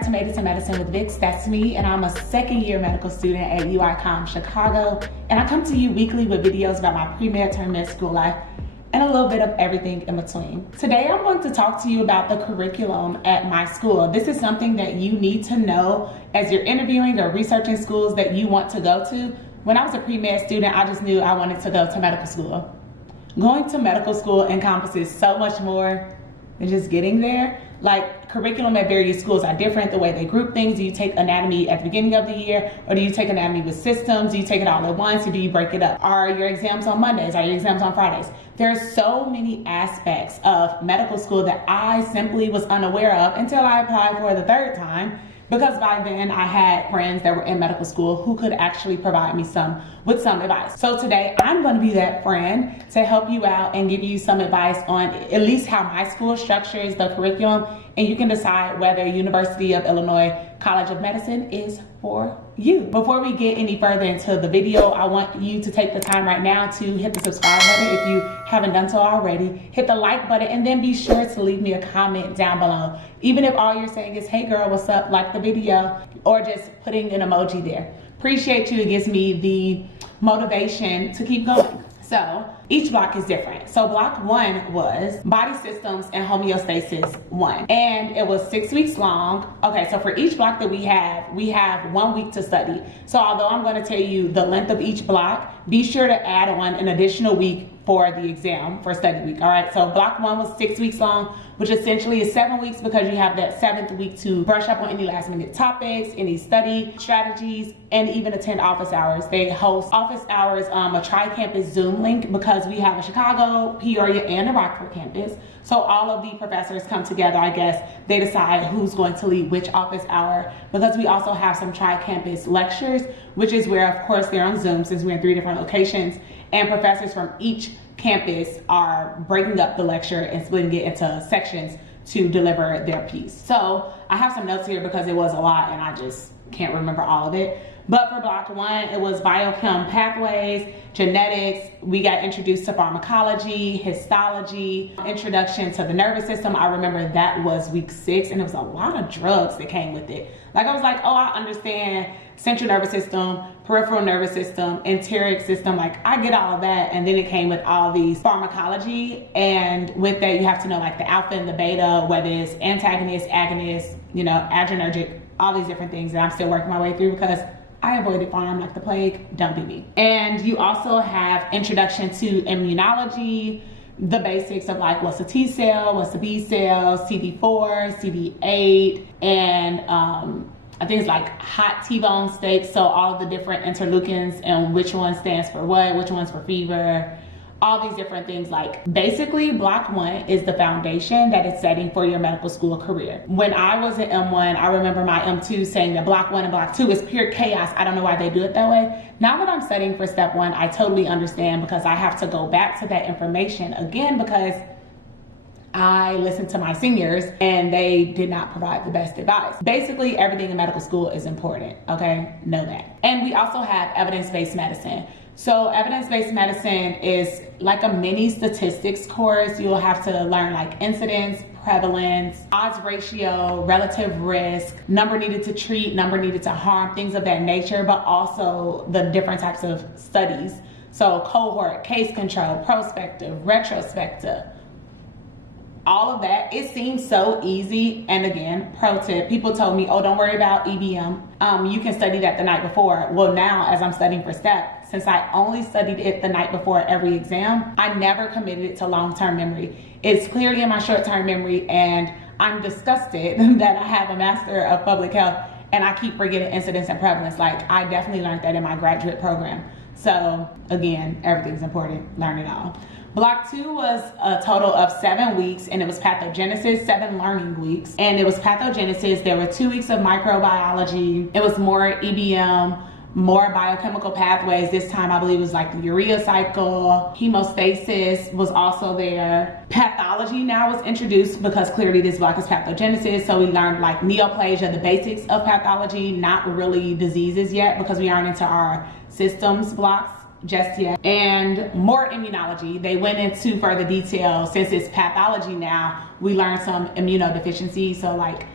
back to Made It to Medicine with Vix. That's me, and I'm a second-year medical student at UICOM Chicago, and I come to you weekly with videos about my pre-med term med school life and a little bit of everything in between. Today, I'm going to talk to you about the curriculum at my school. This is something that you need to know as you're interviewing or researching schools that you want to go to. When I was a pre-med student, I just knew I wanted to go to medical school. Going to medical school encompasses so much more than just getting there. Like, curriculum at various schools are different, the way they group things. Do you take anatomy at the beginning of the year, or do you take anatomy with systems? Do you take it all at once, or do you break it up? Are your exams on Mondays? Are your exams on Fridays? There's so many aspects of medical school that I simply was unaware of until I applied for the third time, because by then I had friends that were in medical school who could actually provide me with some advice. So today I'm going to be that friend to help you out and give you some advice on at least how my school structures the curriculum, and you can decide whether University of Illinois College of Medicine is for you. Before we get any further into the video, I want you to take the time right now to hit the subscribe button if you haven't done so already. Hit the like button, and then be sure to leave me a comment down below. Even if all you're saying is, hey girl, what's up, like the video, or just putting an emoji there. Appreciate you, it gives me the motivation to keep going. So each block is different. So block 1 was body systems and homeostasis 1, and it was 6 weeks long. Okay, so for each block that we have 1 week to study. So although I'm going to tell you the length of each block, be sure to add on an additional week for the exam for study week. All right, so block 1 was 6 weeks long, which essentially is 7 weeks, because you have that 7th week to brush up on any last minute topics, any study strategies, and even attend office hours. They host office hours, a tri-campus Zoom link, because we have a Chicago, Peoria, and a Rockford campus. So all of the professors come together, I guess. They decide who's going to lead which office hour, because we also have some tri-campus lectures, which is where, of course, they're on Zoom since we're in 3 different locations, and professors from each campus are breaking up the lecture and splitting it into sections to deliver their piece. So I have some notes here because it was a lot and I just can't remember all of it. But for block 1, it was biochem pathways, genetics. We got introduced to pharmacology, histology, introduction to the nervous system. I remember that was week 6, and it was a lot of drugs that came with it. Like, I was like, oh, I understand central nervous system, peripheral nervous system, enteric system. Like, I get all of that. And then it came with all these pharmacology. And with that, you have to know like the alpha and the beta, whether it's antagonist, agonist, you know, adrenergic, all these different things that I'm still working my way through because I avoided pharm like the plague. Don't be me. And you also have introduction to immunology, the basics of like what's a T cell, what's a B cell, CD4, CD8, and I think it's like hot T-bone steaks. So all of the different interleukins and which one stands for what, which one's for fever, all these different things. Like, basically block 1 is the foundation that is setting for your medical school career. When I was at M1, I remember my M2 saying that block 1 and block 2 is pure chaos. I don't know why they do it that way. Now that I'm studying for step 1, I totally understand, because I have to go back to that information again, because I listened to my seniors and they did not provide the best advice. Basically, everything in medical school is important, okay? Know that. And we also have evidence-based medicine. So evidence-based medicine is like a mini statistics course. You'll have to learn like incidence, prevalence, odds ratio, relative risk, number needed to treat, number needed to harm, things of that nature, but also the different types of studies. So cohort, case control, prospective, retrospective, all of that. It seems so easy. And again, pro tip, people told me, oh, don't worry about EBM. You can study that the night before. Well, now as I'm studying for STEP, since I only studied it the night before every exam, I never committed it to long-term memory. It's clearly in my short-term memory, and I'm disgusted that I have a Master of Public Health and I keep forgetting incidence and prevalence. Like, I definitely learned that in my graduate program. So again, everything's important, learn it all. Block 2 was a total of 7 weeks, and it was pathogenesis, 7 learning weeks. And it was pathogenesis. There were 2 weeks of microbiology. It was more EBM, more biochemical pathways. This time I believe it was like the urea cycle. Hemostasis was also there. Pathology now was introduced, because clearly this block is pathogenesis. So we learned like neoplasia, the basics of pathology, not really diseases yet, because we aren't into our systems blocks just yet. And more immunology. They went into further detail. Since it's pathology now, we learned some immunodeficiency. So like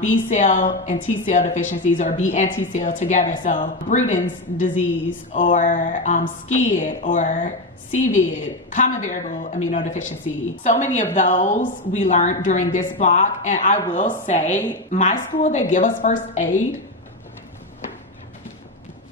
B cell and T cell deficiencies, or B and T cell together. So Bruton's disease, or SCID, or CVID, common variable immunodeficiency. So many of those we learned during this block. And I will say, my school, they give us first aid.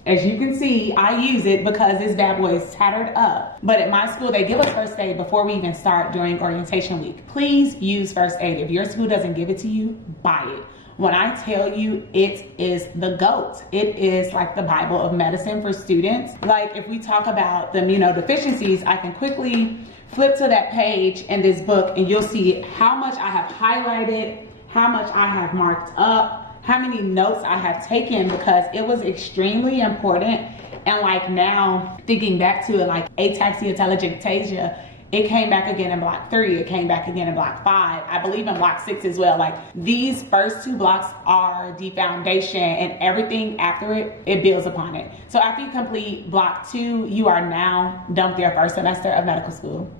As you can see, I use it because this bad boy is tattered up. But at my school, they give us first aid before we even start during orientation week. Please use first aid. If your school doesn't give it to you, buy it. When I tell you, it is the GOAT. It is like the Bible of medicine for students. Like, if we talk about the immunodeficiencies, I can quickly flip to that page in this book and you'll see how much I have highlighted, how much I have marked up, how many notes I have taken, because it was extremely important. And like now, thinking back to it, like ataxia telangiectasia, it came back again in block 3, it came back again in block 5, I believe in block 6 as well. Like, these first 2 blocks are the foundation, and everything after it, it builds upon it. So after you complete block 2, you are now done with your first semester of medical school.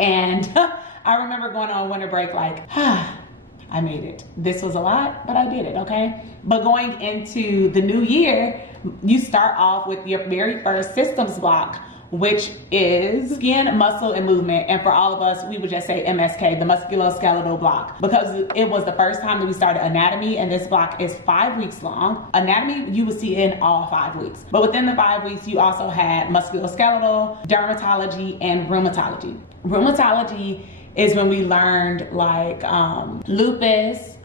And I remember going on winter break like, I made it. This was a lot, but I did it, okay? But going into the new year, you start off with your very first systems block, which is skin, muscle, and movement. And for all of us, we would just say MSK, the musculoskeletal block, because it was the first time that we started anatomy, and this block is 5 weeks long. Anatomy, you would see in all 5 weeks. But within the 5 weeks, you also had musculoskeletal, dermatology, and rheumatology. Rheumatology is when we learned like lupus.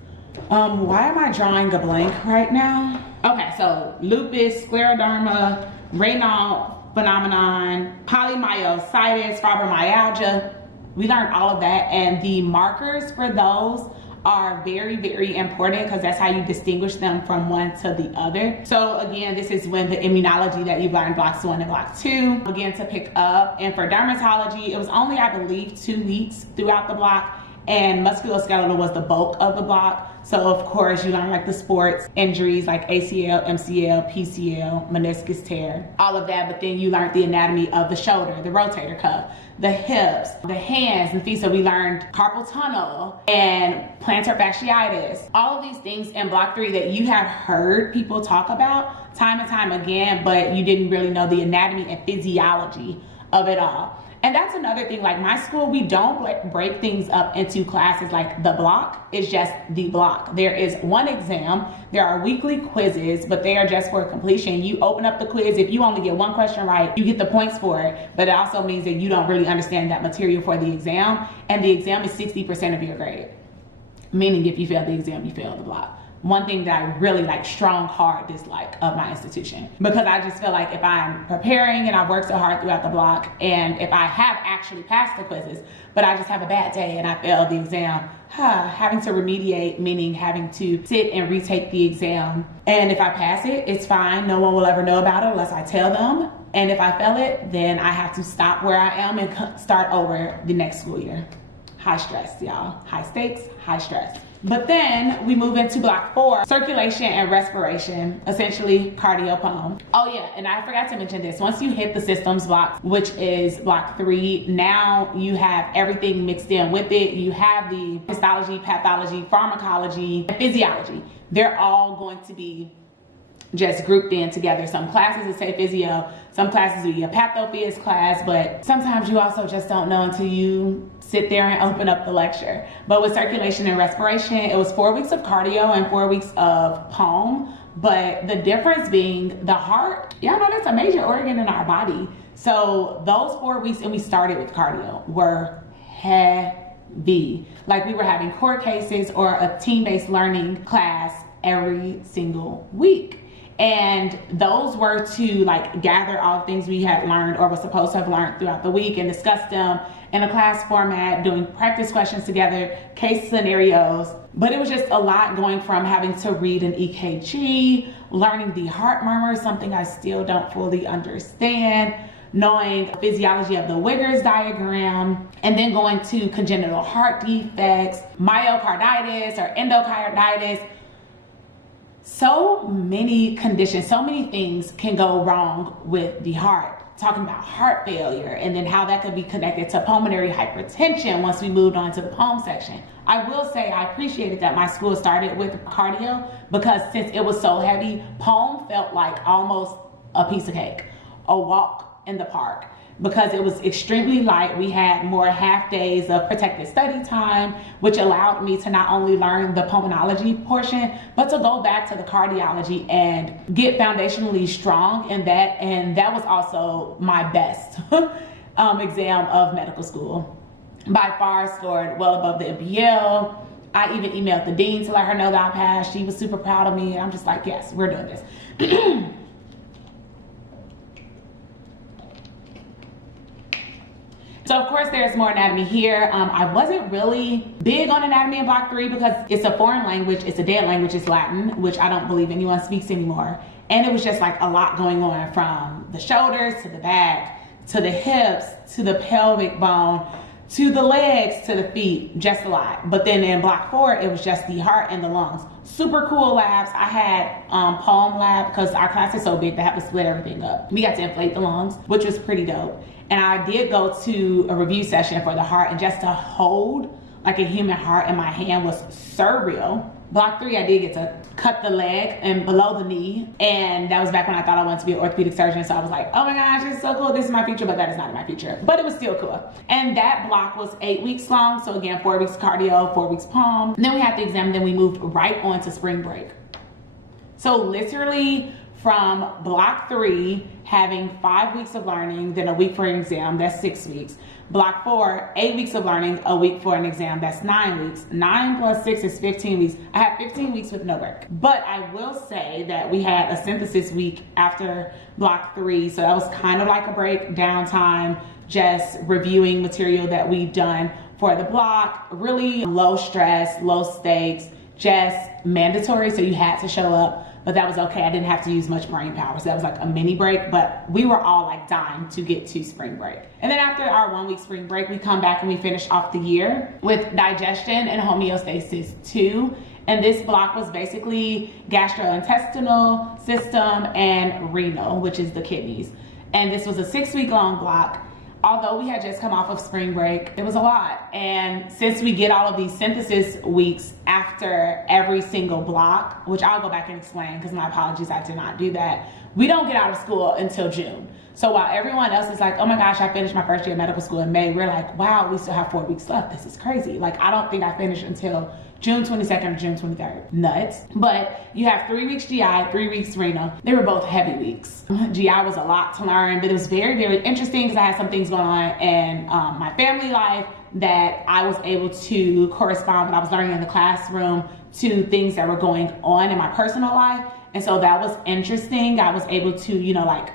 Why am I drawing a blank right now? Okay, so lupus, scleroderma, Reno phenomenon, polymyositis, fibromyalgia. We learned all of that, and the markers for those are very, very important, because that's how you distinguish them from one to the other. So again, this is when the immunology that you've learned blocks 1 and block 2 began to pick up. And for dermatology, it was only, I believe, 2 weeks throughout the block, and musculoskeletal was the bulk of the block. So of course you learn like the sports injuries like ACL, MCL, PCL, meniscus tear, all of that. But then you learned the anatomy of the shoulder, the rotator cuff, the hips, the hands and feet. So we learned carpal tunnel and plantar fasciitis, all of these things in block 3 that you have heard people talk about time and time again, but you didn't really know the anatomy and physiology of it all. And that's another thing, like my school, we don't break things up into classes. Like the block is just the block. There is one exam, there are weekly quizzes, but they are just for completion. You open up the quiz, if you only get 1 question right, you get the points for it, but it also means that you don't really understand that material for the exam, and the exam is 60% of your grade. Meaning if you fail the exam, you fail the block. One thing that I really like, strong, hard dislike of my institution, because I just feel like if I'm preparing and I work so hard throughout the block, and if I have actually passed the quizzes, but I just have a bad day and I failed the exam, having to remediate, meaning having to sit and retake the exam. And if I pass it, it's fine. No one will ever know about it unless I tell them. And if I fail it, then I have to stop where I am and start over the next school year. High stress, y'all. High stakes, high stress. But then we move into block 4, circulation and respiration, essentially cardiopulmonary. Oh yeah, and I forgot to mention this. Once you hit the systems block, which is block 3, now you have everything mixed in with it. You have the histology, pathology, pharmacology, and physiology. They're all going to be just grouped in together. Some classes will say physio, some classes will be a pathophys class, but sometimes you also just don't know until you sit there and open up the lecture. But with circulation and respiration, it was 4 weeks of cardio and 4 weeks of pulm. But the difference being the heart, y'all know that's a major organ in our body. So those 4 weeks, and we started with cardio, were heavy. Like we were having court cases or a team-based learning class every single week. And those were to like gather all the things we had learned or was supposed to have learned throughout the week and discuss them in a class format, doing practice questions together, case scenarios. But it was just a lot, going from having to read an EKG, learning the heart murmur, something I still don't fully understand, knowing the physiology of the Wigger's diagram, and then going to congenital heart defects, myocarditis or endocarditis. So many conditions, so many things can go wrong with the heart. talking about heart failure and then how that could be connected to pulmonary hypertension once we moved on to the poem section. I will say I appreciated that my school started with cardio, because since it was so heavy, poem felt like almost a piece of cake, a walk in the park, because it was extremely light. We had more half days of protected study time, which allowed me to not only learn the pulmonology portion, but to go back to the cardiology and get foundationally strong in that. And that was also my best exam of medical school. By far scored well above the MPL. I even emailed the dean to let her know that I passed. She was super proud of me, and I'm just like, yes, we're doing this. So of course there's more anatomy here. I wasn't really big on anatomy in block 3 because it's a foreign language, it's a dead language, it's Latin, which I don't believe anyone speaks anymore. And it was just like a lot going on, from the shoulders to the back, to the hips, to the pelvic bone, to the legs, to the feet, just a lot. But then in block 4, it was just the heart and the lungs. Super cool labs. I had poem lab because our class is so big, they have to split everything up. We got to inflate the lungs, which was pretty dope. And I did go to a review session for the heart, and just to hold like a human heart in my hand was surreal. Block 3, I did get to cut the leg and below the knee. And that was back when I thought I wanted to be an orthopedic surgeon. So I was like, oh my gosh, it's so cool. This is my future, but that is not my future. But it was still cool. And that block was 8 weeks long. So again, 4 weeks cardio, 4 weeks poem. And then we had the exam, then we moved right on to spring break. So literally from block 3, having 5 weeks of learning, then a week for an exam, that's 6 weeks. Block 4, 8 weeks of learning, a week for an exam, that's 9 weeks. 9 plus 6 is 15 weeks. I had 15 weeks with no break. But I will say that we had a synthesis week after block 3, so that was kind of like a break, downtime, just reviewing material that we've done for the block. Really low stress, low stakes, just mandatory, so you had to show up. But that was okay. I didn't have to use much brain power. So that was like a mini break, but we were all like dying to get to spring break. And then after our 1 week spring break, we come back and we finish off the year with digestion and homeostasis 2. And this block was basically gastrointestinal system and Reno, which is the kidneys. And this was a 6 week long block. Although we had just come off of spring break, it was a lot. And since we get all of these synthesis weeks after every single block, which I'll go back and explain because my apologies, I did not do that. We don't get out of school until June. So while everyone else is like, oh my gosh, I finished my first year of medical school in May, we're like, wow, we still have 4 weeks left. This is crazy. Like, I don't think I finished until June 22nd or June 23rd. Nuts. But you have 3 weeks GI, 3 weeks Reno. They were both heavy weeks. GI was a lot to learn, but it was very, very interesting because I had some things going on in my family life that I was able to correspond what I was learning in the classroom to things that were going on in my personal life. And so that was interesting. I was able to, you know, like,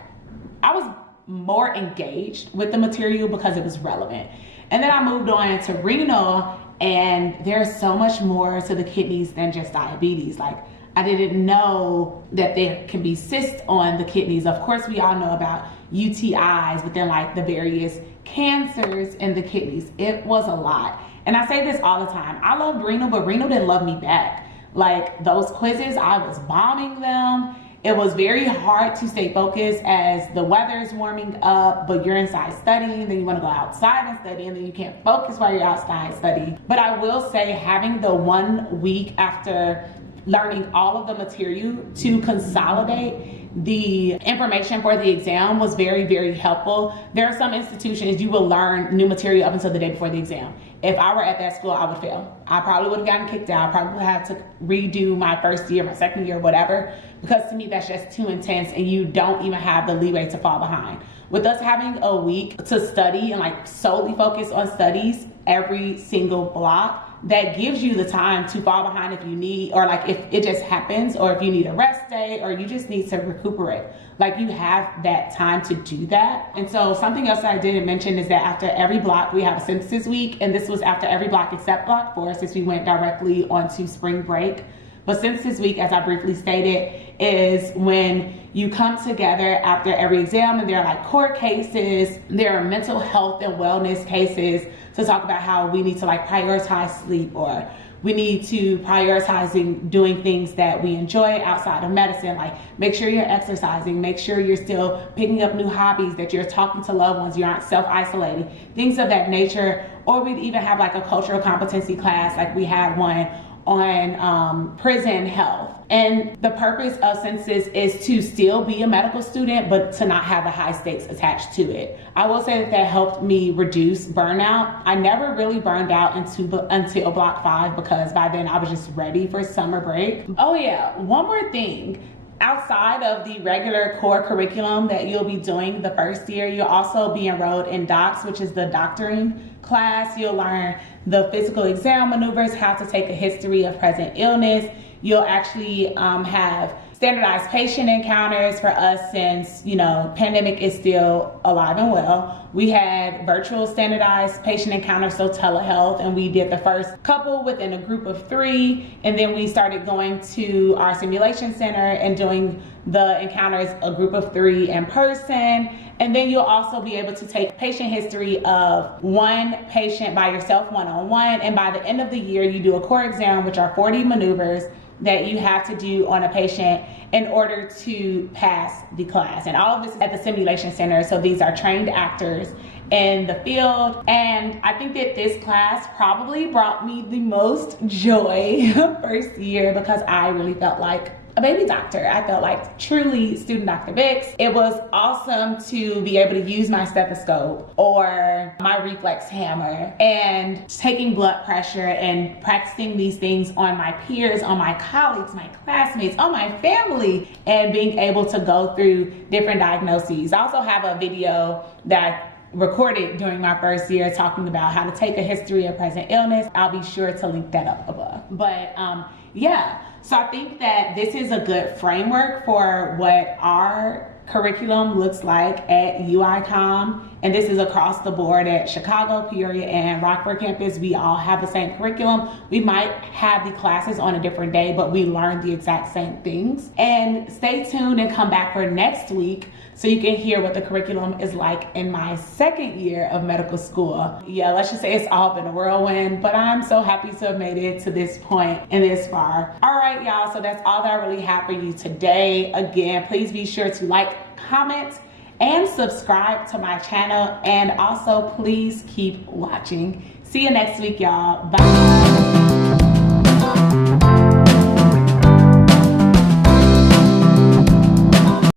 I was more engaged with the material because it was relevant. And then I moved on to Reno, and there's so much more to the kidneys than just diabetes. Like, I didn't know that there can be cysts on the kidneys. Of course, we all know about UTIs, but then like the various cancers in the kidneys. It was a lot. And I say this all the time. I loved Reno, but Reno didn't love me back. Like, those quizzes, I was bombing them. It was very hard to stay focused as the weather is warming up, but you're inside studying, then you want to go outside and study, and then you can't focus while you're outside studying. But I will say, having the 1 week after learning all of the material to consolidate the information for the exam was very, very helpful. There are some institutions you will learn new material up until the day before the exam. If I were at that school, I would fail. I probably would have gotten kicked out. I probably would have to redo my first year, my second year, whatever, because to me that's just too intense and you don't even have the leeway to fall behind. With us having a week to study and like solely focus on studies every single block, that gives you the time to fall behind if you need, or like if it just happens, or if you need a rest day, or you just need to recuperate. Like, you have that time to do that. And so something else that I didn't mention is that after every block, we have a synthesis week, and this was after every block except block 4, since we went directly onto spring break. But synthesis week, as I briefly stated, is when you come together after every exam, and there are like court cases, there are mental health and wellness cases to talk about how we need to like prioritize sleep, or We need to prioritizing doing things that we enjoy outside of medicine, like make sure you're exercising, make sure you're still picking up new hobbies, that you're talking to loved ones, you're not self-isolating, things of that nature. Or we'd even have like a cultural competency class, like we had one on prison health. And the purpose of census is to still be a medical student, but to not have the high stakes attached to it. I will say that helped me reduce burnout. I never really burned out until Block 5, because by then I was just ready for summer break. Oh yeah, one more thing. Outside of the regular core curriculum that you'll be doing the first year, you'll also be enrolled in DOCS, which is the doctoring class. You'll learn the physical exam maneuvers, how to take a history of present illness. You'll actually have standardized patient encounters. For us, since pandemic is still alive and well, we had virtual standardized patient encounters, so telehealth, and we did the first couple within a group of 3, and then we started going to our simulation center and doing the encounters a group of 3 in person. And then you'll also be able to take patient history of one patient by yourself, one-on-one, and by the end of the year you do a core exam, which are 40 maneuvers that you have to do on a patient in order to pass the class. And all of this is at the simulation center, so these are trained actors in the field. And I think that this class probably brought me the most joy first year, because I really felt like a baby doctor. I felt like truly student Dr. Bix. It was awesome to be able to use my stethoscope or my reflex hammer and taking blood pressure and practicing these things on my peers, on my colleagues, my classmates, on my family, and being able to go through different diagnoses. I also have a video that recorded during my first year talking about how to take a history of present illness. I'll be sure to link that up above. But yeah, so I think that this is a good framework for what our curriculum looks like at UICOM, and this is across the board at Chicago, Peoria, and Rockford campus. We all have the same curriculum. We might have the classes on a different day, but we learn the exact same things. And stay tuned and come back for next week so you can hear what the curriculum is like in my second year of medical school. Yeah, let's just say it's all been a whirlwind, but I'm so happy to have made it to this point and this far. All right, y'all, so that's all that I really have for you today. Again, please be sure to like, comment, and subscribe to my channel. And also, please keep watching. See you next week, y'all. Bye.